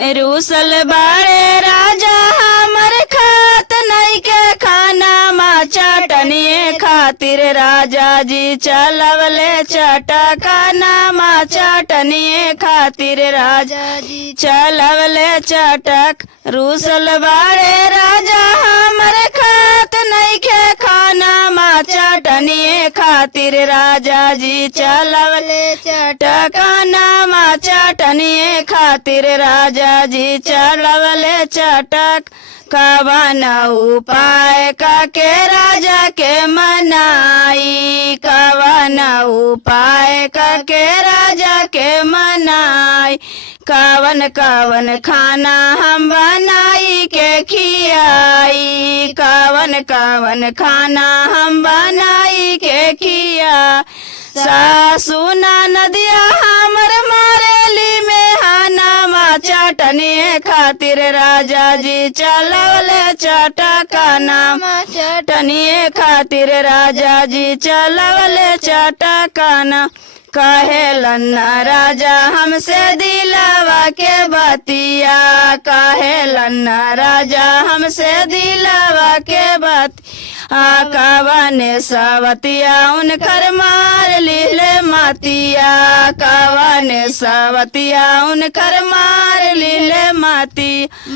रूसल बाड़े राजा हमर खात नहीं के खाना मा चटनिए खातिर राजा जी चलवले चटकाना मा चटनिए खातिर राजा जी चलवले चटक रूसल बाड़े राजा हमर खात नहीं के खाना मा चटनिए खातिर राजा जी चलवले चटकाना मा चटनिए खातिर राजा जी चलवले चटक कवन उपाय के राजा के मनाई कवन उपाय के राजा के मनाई कवन कवन खाना हम बनाई के खियाई कवन कवन खाना हम बनाई के खिया सासू नदिया हमर मारेली में हाना मा चटनिए खातिर राजा जी चलवले चटकाना मा चटनिए खातिर राजा जी चलवले चटकाना कहेलन राजा हमसे दिलावा के बतिया कहेलन राजा हमसे दिलावा के बतिया कवन सवतिया उनकर मार लीले मातिया कवन सवतिया उनकर मार लीले माती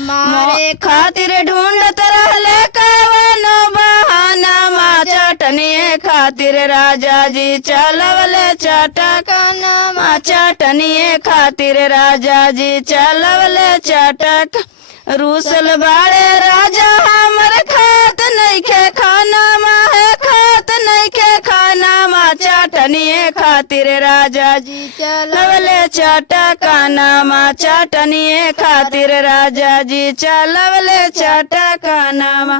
मारे खातिर ढूंढत रहले कवन बहाना मा चटनिए खातिर राजा जी चलवले चटकाना मा चटनिए खातिर राजा जी चलवले चटक रूसल बाड़े राजा हमर खात नहीं के खाना मा है खात नहीं के खाना मा चटनिए खातिर राजा जी चलवले चटकाना मा चटनिए खातिर राजा जी चलवले चटकाना मा।